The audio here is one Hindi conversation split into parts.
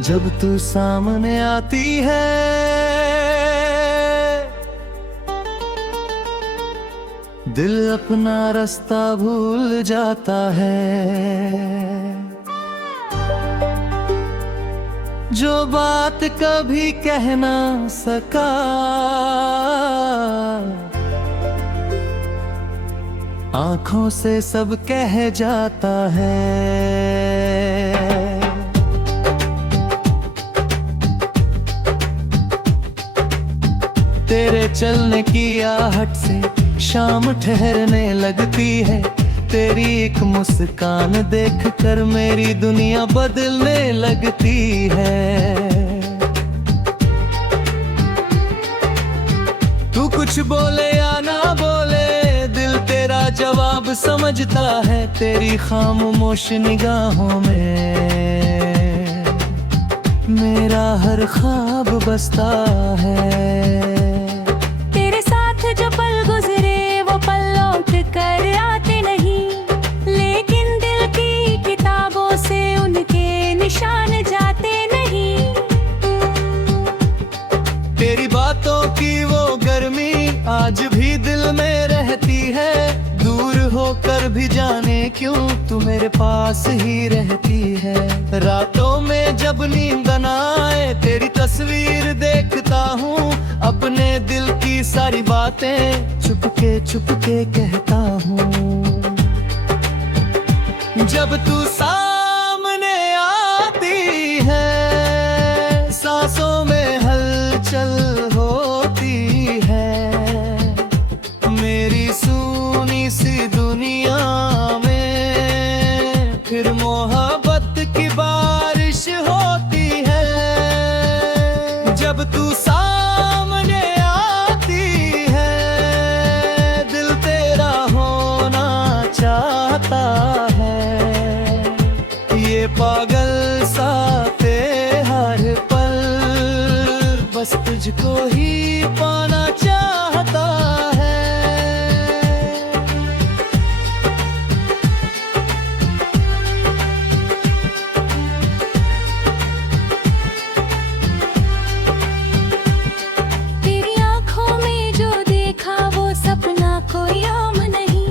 जब तू सामने आती है दिल अपना रास्ता भूल जाता है। जो बात कभी कह ना सका आंखों से सब कह जाता है। तेरे चलने की आहट से शाम ठहरने लगती है। तेरी एक मुस्कान देखकर मेरी दुनिया बदलने लगती है। तू कुछ बोले या ना बोले दिल तेरा जवाब समझता है। तेरी खामोश निगाहों में मेरा हर ख्वाब बसता है। तेरे साथ जो पल गुजरे वो पल लौट कर आते नहीं, लेकिन दिल की किताबों से उनके निशान जाते नहीं। तेरी बातों की वो गर्मी आज भी दिल में रहती है। दूर होकर भी जाने क्यों तू मेरे पास ही रहती है। रातों में जब नींद न आए तेरी तस्वीर देखता हूँ। अपने दिल की सारी बातें चुपके कहता हूँ। जब तू सामने आती है सांसों में हलचल होती है। मेरी सूनी सी दुनिया में फिर मोहब्बत की बारिश होती है। जब तू सामने आती है दिल तेरा होना चाहता है। ये पागल सा हर पल बस तुझको ही पाना चाहता है। तेरी आंखों में जो देखा वो सपना कोई आम नहीं।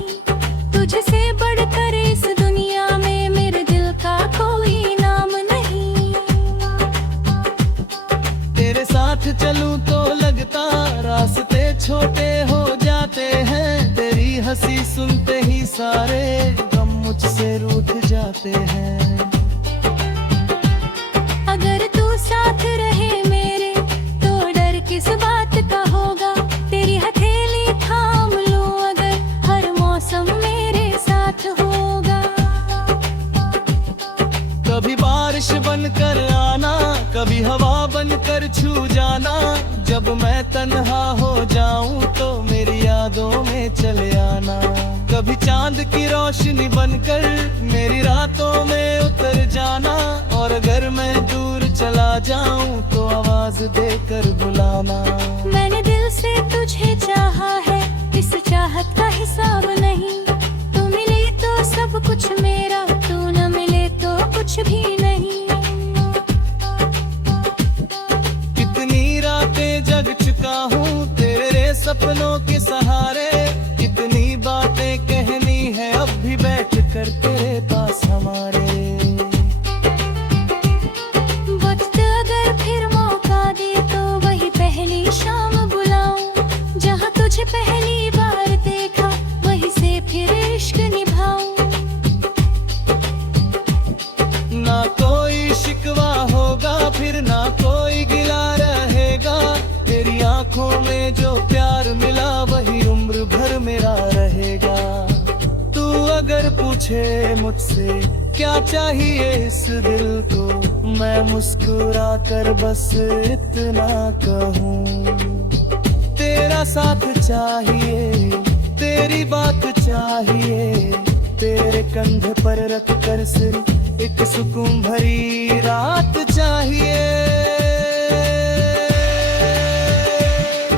तुझसे बढ़कर इस दुनिया में मेरे दिल का कोई नाम नहीं। तेरे साथ चलूं तो लगता रास्ते छोटे हो जाते हैं। तेरी हंसी सुनते ही सारे गम मुझसे रूठ जाते हैं। अगर तू साथ रहे मेरे तो डर किस बात का होगा। तेरी हथेली थाम लूं अगर हर मौसम मेरे साथ होगा। कभी बारिश बनकर आना कभी हवा बनकर छू जाना। जब मैं तन्हा हो जाऊं तो मेरी यादों में चले आना। कभी चांद की रोशनी बनकर मेरी रातों में उतर जाना। और अगर मैं दूर चला जाऊं तो आवाज देकर बुलाना। मैंने दिल से तुझे चाहा है इस चाहत का हिसाब नहीं। तू मिले तो सब कुछ मेरा, तू न मिले तो कुछ भी नहीं। कितनी रातें जग चुका हूँ तेरे सपनों के सहारे। कितनी बातें कहनी है अब भी बैठ कर तेरे पास हमारे। वक्त अगर फिर मौका दे तो वही पहली शाम बुलाऊं। जहाँ तुझे पहली बार देखा वहीं से फिर इश्क निभाऊं। ना कोई शिकवा होगा फिर ना कोई गिला रहेगा। तेरी आंखों में जो प्यार मिला वही उम्र भर मेरा रहेगा। तू अगर पूछे मुझसे क्या चाहिए इस दिल को मैं मुस्कुरा कर बस इतना कहूँ। तेरा साथ चाहिए तेरी बात चाहिए। तेरे कंधे पर रख कर सिर एक सुकून भरी रात चाहिए।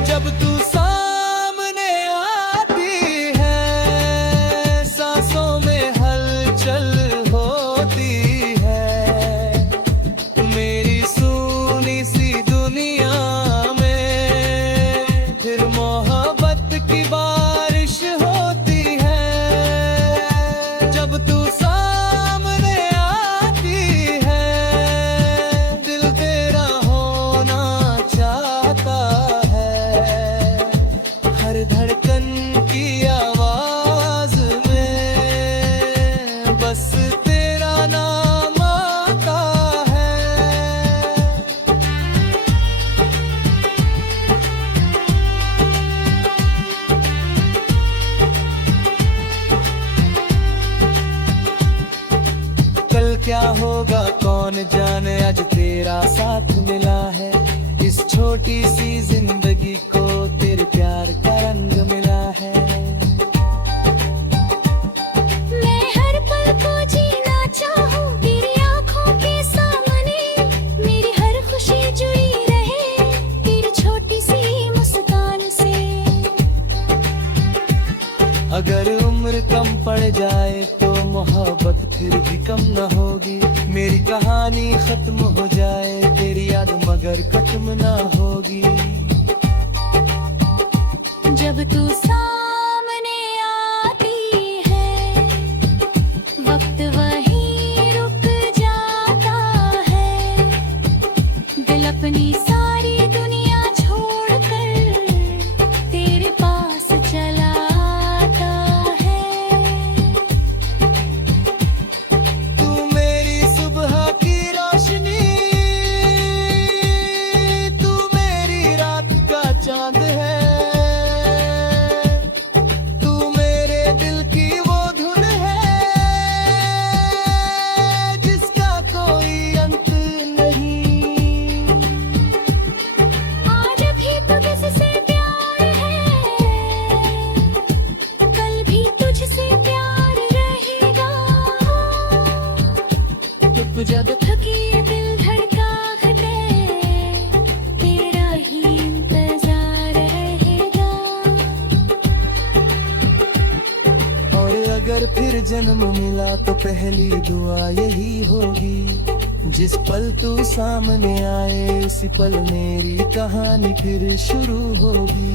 जब तू सामने आती है सांसों में हलचल होती है। मेरी कौन जाने आज तेरा साथ मिला है, इस छोटी सी जिंदगी को तेरे प्यार का रंग मिला है। मैं हर पल को जीना चाहूं तेरी आंखों के सामने, मेरी हर खुशी जुड़ी रहे तेरी छोटी सी मुस्कान से। अगर उम्र कम पड़ जाए तो मोहब्बत फिर भी कम न होगी, मेरी कहानी खत्म हो जाए तेरी याद मगर खत्म न होगी। जब तू सामने आती है वक्त वहीं रुक जाता है, दिल अपनी सारी दुनिया छोड़कर तेरे पास चला आता है। तू मेरी सुबह की रोशनी, तू मेरी रात का चांद है, तू मेरे दिल की वो धुन है जिसका कोई अंत नहीं। आज भी तुझसे प्यार है, कल भी तुझसे प्यार रहेगा। चुप जब थकी दिल धड़का घटे तेरा ही इंतजार रहेगा। और अगर फिर जन्म मिला तो पहली दुआ यही होगी, जिस पल तू सामने आए उसी पल मेरी कहानी फिर शुरू होगी।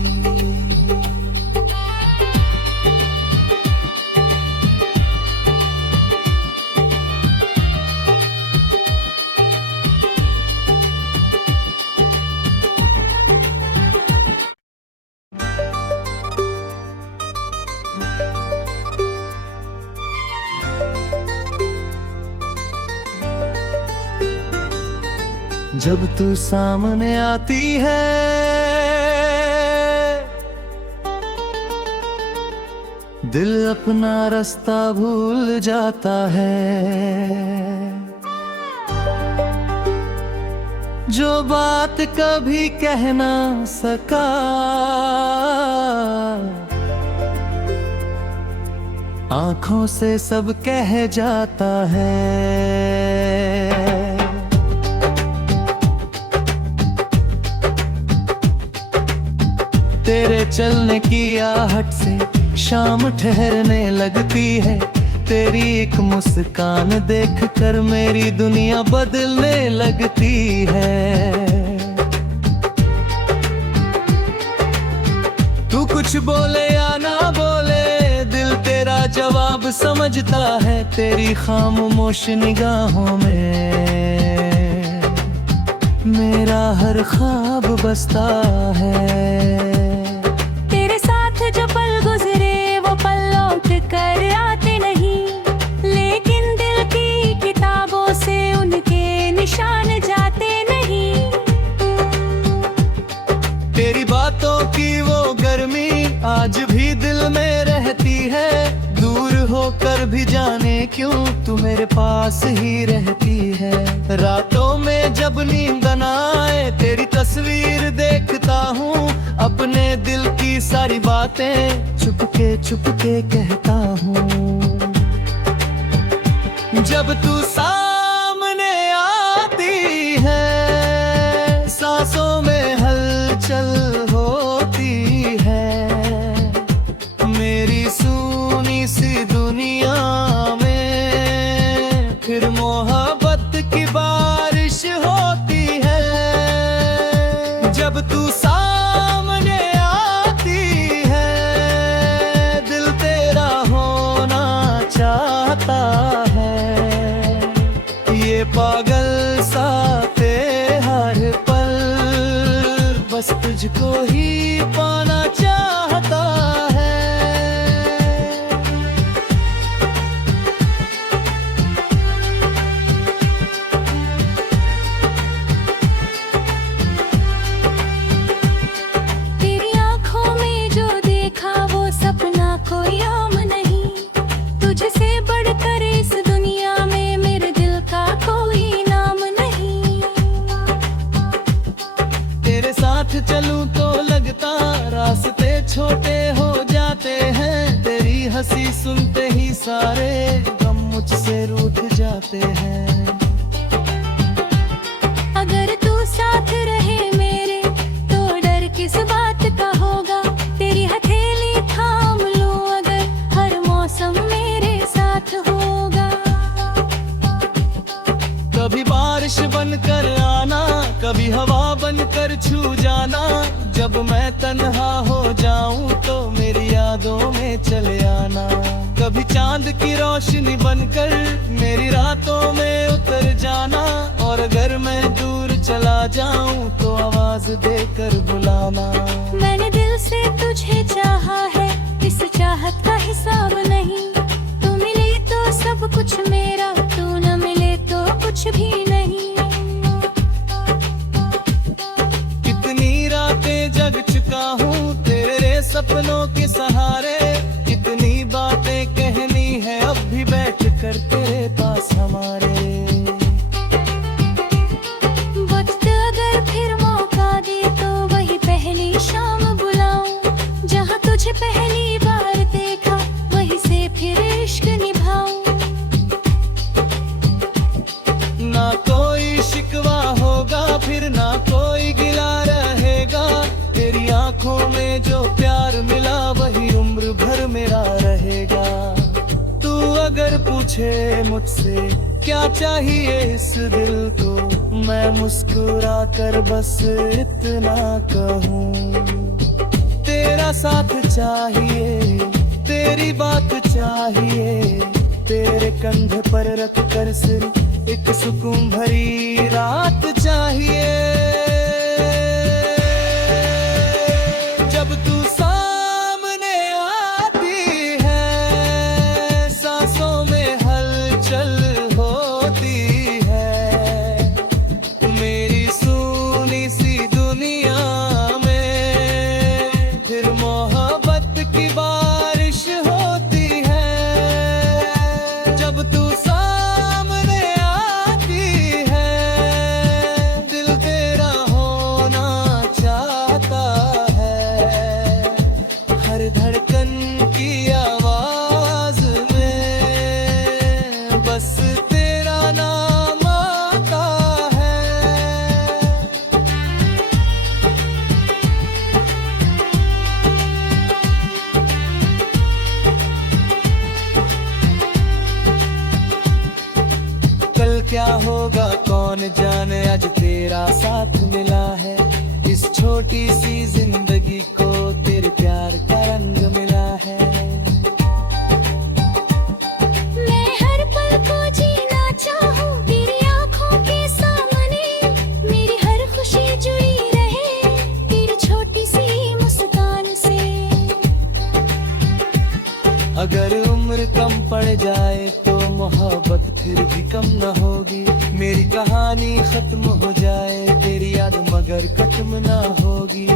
जब तू सामने आती है दिल अपना रास्ता भूल जाता है, जो बात कभी कह ना सका आंखों से सब कह जाता है। तेरे चलने की आहट से शाम ठहरने लगती है, तेरी एक मुस्कान देखकर मेरी दुनिया बदलने लगती है। तू कुछ बोले या ना बोले दिल तेरा जवाब समझता है, तेरी खामोश निगाहों में मेरा हर ख्वाब बसता है। तेरे साथ जो पल गुजरे वो पल लौट कर आते नहीं, लेकिन दिल की किताबों से उनके निशान जाते नहीं। तेरी बातों की वो गर्मी आज भी दिल में रहती है, दूर होकर भी जाने क्यों तू मेरे पास ही रहती है। रातों में जब नींद न आए तेरी तस्वीर देखता हूँ, अपने दिल की सारी बातें चुपके कहता हूँ। जब तू सामने आती है सांसों में हलचल होती है, मेरी सूनी सी दुनिया में फिर मोहब्बत की बारिश होती है। जब तू सामने आती है दिल तेरा होना चाहता है, ये पागल सा हर पल बस तुझको ही पाना चाहता है। तेरी आंखों में जो देखा वो सपना कोई आम नहीं, तुझसे बढ़कर इस दुनिया में मेरे दिल का कोई नाम सारे गम मुझसे रूठ जाते हैं। अगर तू साथ रहे मेरे तो डर किस बात का होगा। तेरी हथेली थाम लूं अगर हर मौसम मेरे साथ होगा। कभी बारिश बनकर आना, कभी हवा बनकर छू जाना। जब मैं तन्हा हो जाऊं तो मेरी यादों में चले आना। कभी चांद की रोशनी बनकर मेरी रातों में उतर जाना। और अगर मैं दूर चला जाऊं तो आवाज देकर बुलाना। मैंने दिल से तुझे चाहा है, इस चाहत का हिसाब नहीं। तू मिले तो सब कुछ मेरा, तू न मिले तो कुछ भी नहीं। कितनी रातें जग चुका हूँ तेरे सपनों के सहारे। कितनी बातें कहनी है अब भी बैठ कर तेरे पास हमारे। वक्त अगर फिर मौका दे तो वही पहली शाम बुलाऊं। जहाँ तुझे पहली बार देखा वहीं से फिर इश्क निभाऊं। ना कोई शिकवा होगा फिर ना कोई गिला रहेगा। तेरी आंखों में जो प्यार मिला वही उम्र भर मेरा रहेगा। तू अगर पूछे मुझसे क्या चाहिए इस दिल को, मैं मुस्कुरा कर बस इतना कहूँ। तेरा साथ चाहिए, तेरी बात चाहिए। तेरे कंधे पर रख कर सिर एक सुकून भरी रात चाहिए। जब तू सामने आती है सांसों में हलचल होती है। मेरी सुनी सी दुनिया में फिर मोहब्बत की बारिश होती है। जब तू सामने आती है दिल तेरा होना चाहता है। हर धड़कन की आवाज में बस तेरा नाम आता है। कल क्या होगा कौन जाने, आज तेरा साथ मिला है। इस छोटी सी जिंदगी को तेरे प्यार का रंग मिला है। मैं हर पल को जीना चाहूं तेरी आंखों के सामने। मेरी हर खुशी जुड़ी रहे तेरी छोटी सी मुस्कान से। अगर उम्र कम पड़ जाए तो मोहब्बत फिर भी कम न होगी। मेरी कहानी खत्म हो जाए तेरी याद मगर खत्म न होगी।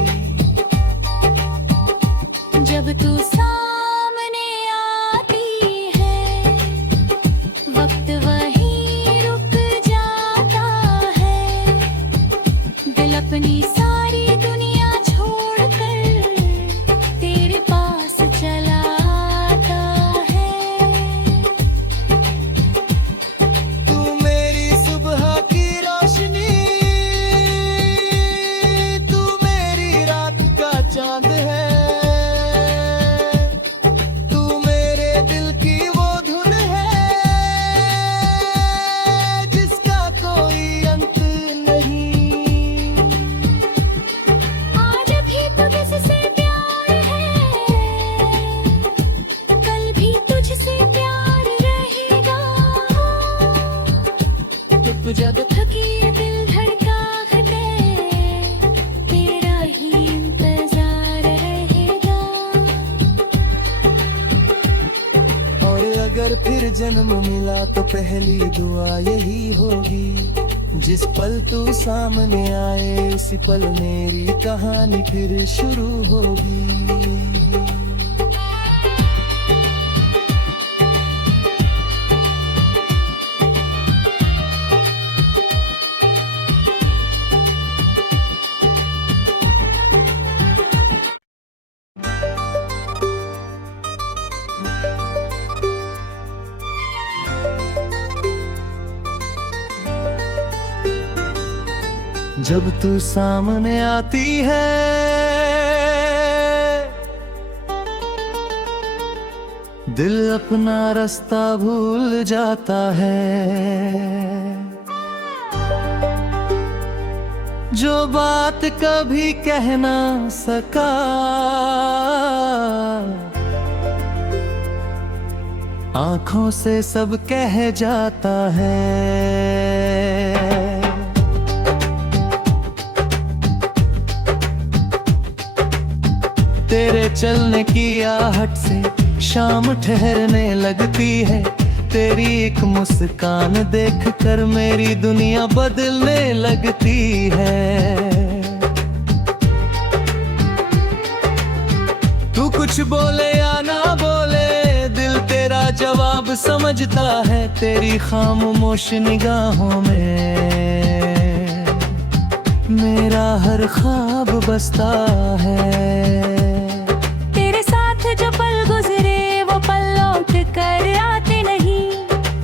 जब तू सामने आती है वक्त वहीं रुक जाता है। दिल अपनी सारी दुनिया छोड़कर तेरे पास चला आता है। तू मेरी सुबह की रोशनी, तू मेरी रात का चांद है। तू मेरे दिल की वो धुन है जिसका कोई अंत नहीं। आज भी तुझसे प्यार है, कल भी तुझसे प्यार रहेगा। चुप जब थकी दिल धड़का हटे तेरा ही इंतजार रहेगा। और अगर फिर जन्म मिला तो पहली दुआ यही होगी। जिस पल तू सामने आए उसी पल मेरी कहानी फिर शुरू होगी। जब तू सामने आती है दिल अपना रास्ता भूल जाता है। जो बात कभी कह ना सका आंखों से सब कह जाता है। तेरे चलने की आहट से शाम ठहरने लगती है। तेरी एक मुस्कान देखकर मेरी दुनिया बदलने लगती है। तू कुछ बोले या ना बोले दिल तेरा जवाब समझता है। तेरी खामोश निगाहों में मेरा हर ख्वाब बसता है। तेरे साथ जो पल गुजरे वो पल लौट कर आते नहीं,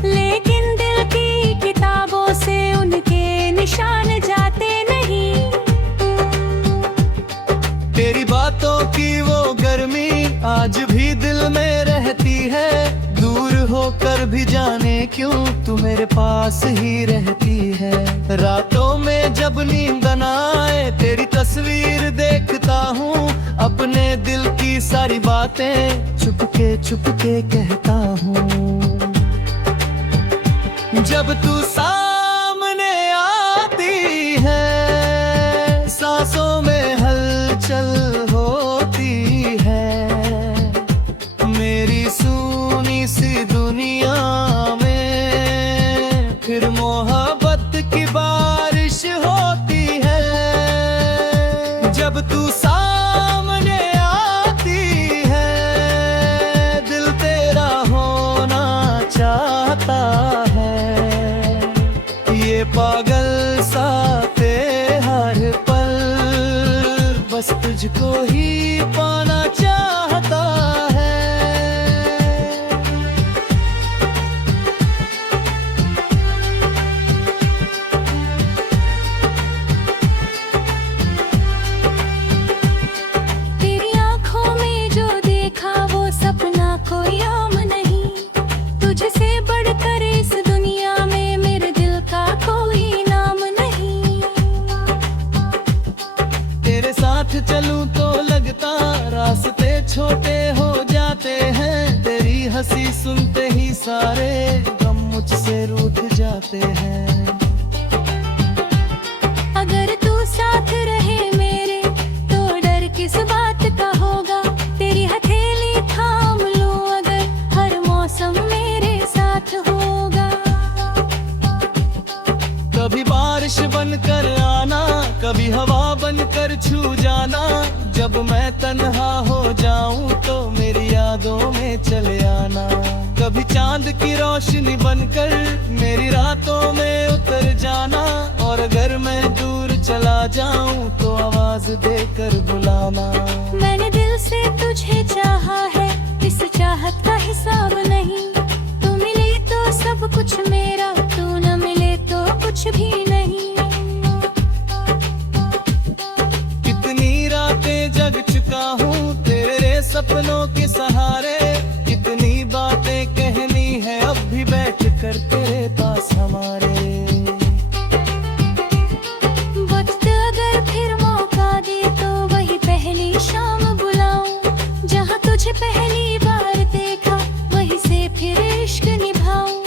लेकिन दिल की किताबों से उनके निशान जाते नहीं। तेरी बातों की वो गर्मी आज भी दिल में रहती है। दूर होकर भी जाने क्यों तू मेरे पास ही रहती है। रातों में जब नींद न आए तेरी तस्वीर देखता हूँ। अपने दिल की सारी बातें चुपके कहता हूँ। जब तू सामने आती है सांसों में हलचल होती है। मेरी सूनी सी दुनिया में फिर मोहब्बत की बारिश होती है। जब तू सामने आती है दिल तेरा होना चाहता है। ये पागल सा हर पल बस तुझको ही पाना चाहता है। तेरी आंखों में जो देखा वो सपना कोई आम नहीं। तुझसे बढ़कर इस दुनिया में मेरे दिल का कोई नाम नहीं। तेरे साथ चलूं तो लगता रास्ते छोटे हो जाते हैं। तेरी हंसी सुनते ही सारे गम मुझसे रूठ जाते हैं। अगर तू साथ रहे मेरे तो डर किस बात का होगा। तेरी हथेली थाम लूं अगर हर मौसम मेरे साथ होगा। कभी बारिश बनकर आना कभी हवा बनकर छू जाना। जब मैं तन्हा हो जाऊं तो मेरी यादों में चले आना। कभी चांद की रोशनी बनकर मेरी रातों में उतर जाना। और अगर मैं दूर चला जाऊं तो आवाज देकर बुलाना। मैंने दिल से तुझे चाहा है इस चाहत का हिसाब नहीं। तू मिले तो सब कुछ मेरा, तू न मिले तो कुछ भी नहीं। कितनी रातें जग चुका हूँ तेरे सपनों के सहारे। कितनी बातें कहनी है अब भी बैठ कर तेरे पास हमारे। वक्त अगर फिर मौका दे तो वही पहली शाम बुलाऊं। जहाँ तुझे पहली बार देखा वहीं से फिर इश्क निभाऊं।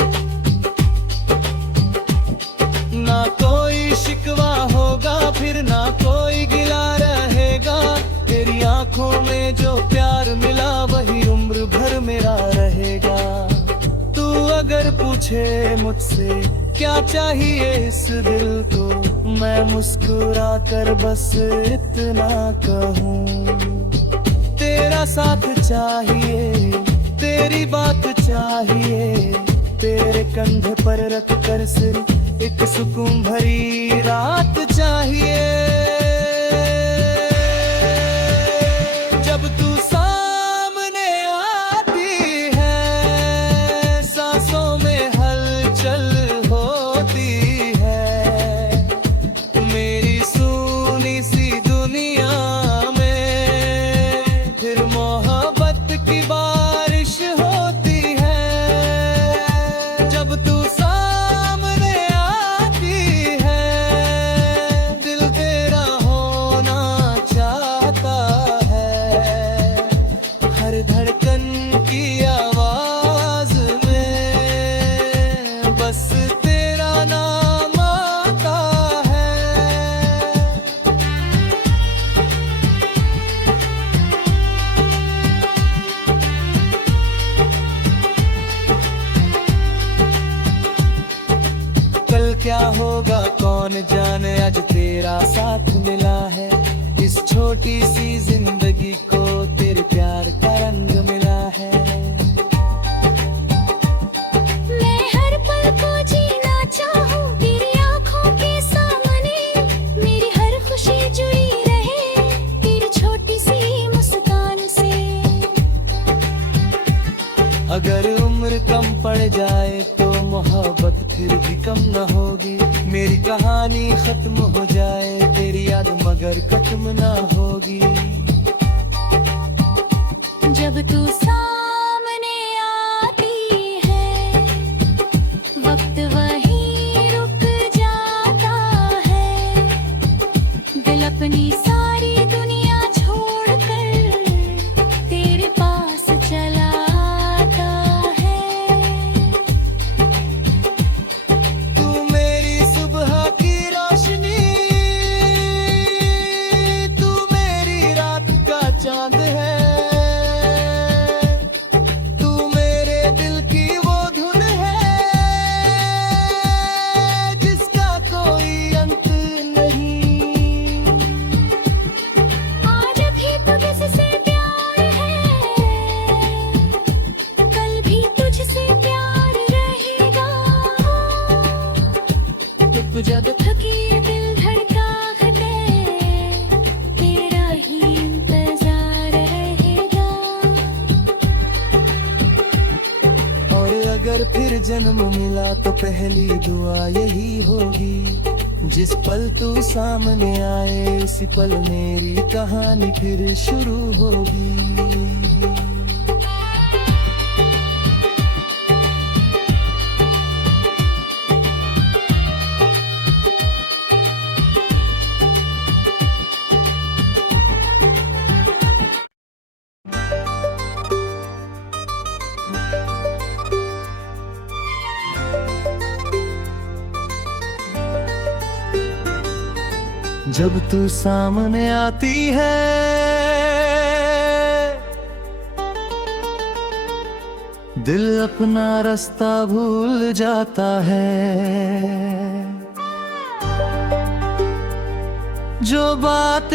ना कोई शिकवा होगा फिर ना कोई गिला रहेगा। तेरी आंखों में जो प्यार मिला वही उम्र भर मेरा रहेगा। तू अगर पूछे मुझसे क्या चाहिए इस दिल को मैं मुस्कुरा कर बस इतना कहूँ। तेरा साथ चाहिए तेरी बात चाहिए। तेरे कंधे पर रख कर सिर एक सुकून भरी रात चाहिए। जब तू सामने आती है सांसों में हलचल होती है। मेरी जाने आज तेरा साथ मिला है, इस छोटी सी जिंदगी को तेरे प्यार का रंग मिला है। मैं हर पल को जीना चाहूं तेरी आंखों के सामने, मेरी हर खुशी जुड़ी रहे तेरी छोटी सी मुस्कान से। अगर उम्र कम पड़ जाए तो मोहब्बत फिर भी कम न होगी, मेरी कहानी खत्म हो जाए तेरी याद मगर खत्म न होगी। जब तू सामने आती है वक्त वहीं रुक जाता है, दिल अपनी सारी दुनिया छोड़कर तेरे पास चला आता है। तू मेरी सुबह की रोशनी, तू मेरी रात का चांद है, जब थकी दिल धड़का घटे तेरा ही इंतजार रहेगा। और अगर फिर जन्म मिला तो पहली दुआ यही होगी, जिस पल तू सामने आए उसी पल मेरी कहानी फिर शुरू होगी। जब तू सामने आती है दिल अपना रास्ता भूल जाता है, जो बात